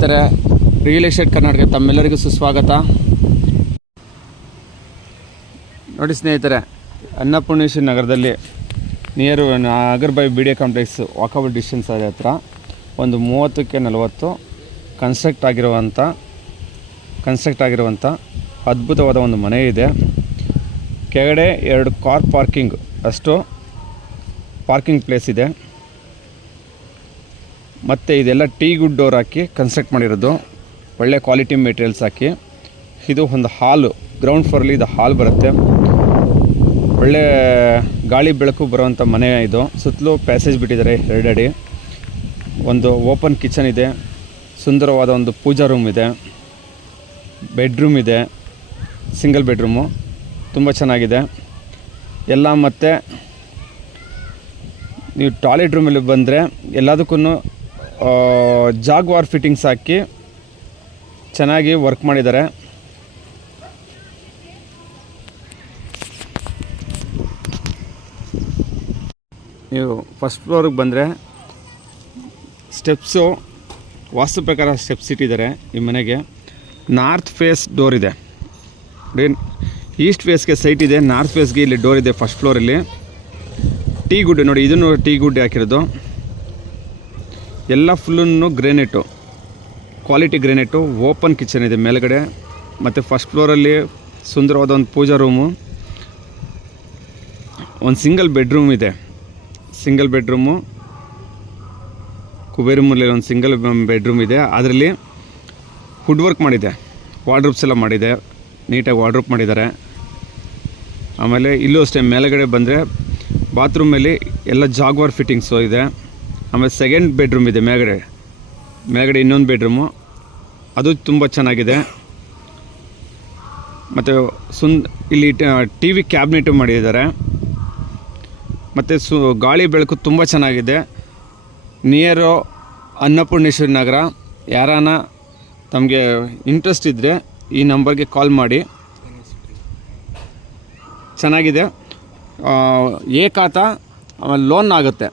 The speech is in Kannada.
ಸ್ನೇಹಿತರೆ, ರಿಯಲ್ ಎಸ್ಟೇಟ್ ಕರ್ನಾಟಕ ತಮ್ಮೆಲ್ಲರಿಗೂ ಸುಸ್ವಾಗತ. ನೋಡಿ ಸ್ನೇಹಿತರೆ, ಅನ್ನಪೂರ್ಣೇಶ್ವರಿ ನಗರದಲ್ಲಿ near Nagarbhavi BDA complex walkable distance ಹತ್ರ ಒಂದು 30ಕ್ಕೆ 40 ಕನ್ಸ್ಟ್ರಕ್ಟ್ ಆಗಿರುವಂಥ ಅದ್ಭುತವಾದ ಒಂದು ಮನೆ ಇದೆ. ಕೆಳಗಡೆ 2 ಕಾರ್ ಪಾರ್ಕಿಂಗ್ ಅಷ್ಟು ಪಾರ್ಕಿಂಗ್ ಪ್ಲೇಸ್ ಇದೆ. ಮತ್ತು ಇದೆಲ್ಲ ಟೀ ಗುಡ್ ಡೋರ್ ಹಾಕಿ ಕನ್ಸ್ಟ್ರಕ್ಟ್ ಮಾಡಿರೋದು, ಒಳ್ಳೆ ಕ್ವಾಲಿಟಿ ಮೆಟೀರಿಯಲ್ಸ್ ಹಾಕಿ. ಇದು ಒಂದು ಹಾಲು, ಗ್ರೌಂಡ್ ಫ್ಲೋರಲ್ಲಿ ಇದು ಹಾಲ್ ಬರುತ್ತೆ. ಒಳ್ಳೆ ಗಾಳಿ ಬೆಳಕು ಬರುವಂಥ ಮನೆ ಇದು. ಸುತ್ತಲೂ ಪ್ಯಾಸೇಜ್ ಬಿಟ್ಟಿದ್ದಾರೆ 2 ಅಡಿ. ಒಂದು ಓಪನ್ ಕಿಚನ್ ಇದೆ, ಸುಂದರವಾದ ಒಂದು ಪೂಜಾ ರೂಮ್ ಇದೆ, ಬೆಡ್ರೂಮ್ ಇದೆ, ಸಿಂಗಲ್ ಬೆಡ್ರೂಮು, ತುಂಬ ಚೆನ್ನಾಗಿದೆ ಎಲ್ಲ. ಮತ್ತು ನೀವು ಟಾಯ್ಲೆಟ್ ರೂಮಲ್ಲಿ ಬಂದರೆ ಎಲ್ಲದಕ್ಕೂ ಜಾಗ್ವಾರ್ ಫಿಟ್ಟಿಂಗ್ಸ್ ಹಾಕಿ ಚೆನ್ನಾಗಿ ವರ್ಕ್ ಮಾಡಿದ್ದಾರೆ. ನೀವು ಫಸ್ಟ್ ಫ್ಲೋರಿಗೆ ಬಂದರೆ ಸ್ಟೆಪ್ಸು ವಾಸ್ತು ಪ್ರಕಾರ ಸ್ಟೆಪ್ಸ್ ಇಟ್ಟಿದ್ದಾರೆ. ಈ ಮನೆಗೆ ನಾರ್ತ್ ಫೇಸ್ ಡೋರ್ ಇದೆ, ಈಸ್ಟ್ ಫೇಸ್ಗೆ ಸೈಟ್ ಇದೆ, ನಾರ್ತ್ ಫೇಸ್ಗೆ ಇಲ್ಲಿ ಡೋರ್ ಇದೆ. ಫಸ್ಟ್ ಫ್ಲೋರಲ್ಲಿ ಟೀ ಗುಡ್ ನೋಡಿ, ಇದನ್ನು ಟೀ ಗುಡ್ ಹಾಕಿರೋದು. ಎಲ್ಲ ಫುಲ್ಲನ್ನು ಗ್ರೇನೈಟು, ಕ್ವಾಲಿಟಿ ಗ್ರೇನೈಟು. ಓಪನ್ ಕಿಚನ್ ಇದೆ ಮೇಲ್ಗಡೆ. ಮತ್ತು ಫಸ್ಟ್ ಫ್ಲೋರಲ್ಲಿ ಸುಂದರವಾದ ಒಂದು ಪೂಜಾ ರೂಮು, ಒಂದು ಸಿಂಗಲ್ ಬೆಡ್ರೂಮ್ ಇದೆ. ಸಿಂಗಲ್ ಬೆಡ್ರೂಮು, ಕುಬೇರ್ ಮೂಲೆಯಲ್ಲಿ ಒಂದು ಸಿಂಗಲ್ ಬೆಡ್ರೂಮ್ ಇದೆ. ಅದರಲ್ಲಿ ವುಡ್ ವರ್ಕ್ ಮಾಡಿದೆ, ವಾರ್ಡ್ರೋಬ್ಸ್ ಎಲ್ಲ ಮಾಡಿದೆ, ನೀಟಾಗಿ ವಾರ್ಡ್ರೋಬ್ ಮಾಡಿದ್ದಾರೆ. ಆಮೇಲೆ ಇಲ್ಲೂ ಅಷ್ಟೇ ಮೇಲ್ಗಡೆ ಬಂದರೆ ಬಾತ್ರೂಮಲ್ಲಿ ಎಲ್ಲ ಜಾಗ್ವಾರ್ ಫಿಟ್ಟಿಂಗ್ಸು ಇದೆ. ಆಮೇಲೆ ಸೆಕೆಂಡ್ ಬೆಡ್ರೂಮ್ ಇದೆ ಮೇಲ್ಗಡೆ ಇನ್ನೊಂದು ಬೆಡ್ರೂಮು, ಅದು ತುಂಬ ಚೆನ್ನಾಗಿದೆ. ಮತ್ತು ಇಲ್ಲಿ TV ಕ್ಯಾಬಿನೆಟು ಮಾಡಿದ್ದಾರೆ. ಮತ್ತು ಗಾಳಿ ಬೆಳಕು ತುಂಬ ಚೆನ್ನಾಗಿದೆ. ನಿಯರು ಅನ್ನಪೂರ್ಣೇಶ್ವರಿ ನಗರ. ಯಾರಾನ ತಮಗೆ ಇಂಟ್ರೆಸ್ಟ್ ಇದ್ದರೆ ಈ ನಂಬರ್ಗೆ ಕಾಲ್ ಮಾಡಿ. ಚೆನ್ನಾಗಿದೆ, ಏಕಾತ ಆಮೇಲೆ ಲೋನ್ ಆಗುತ್ತೆ.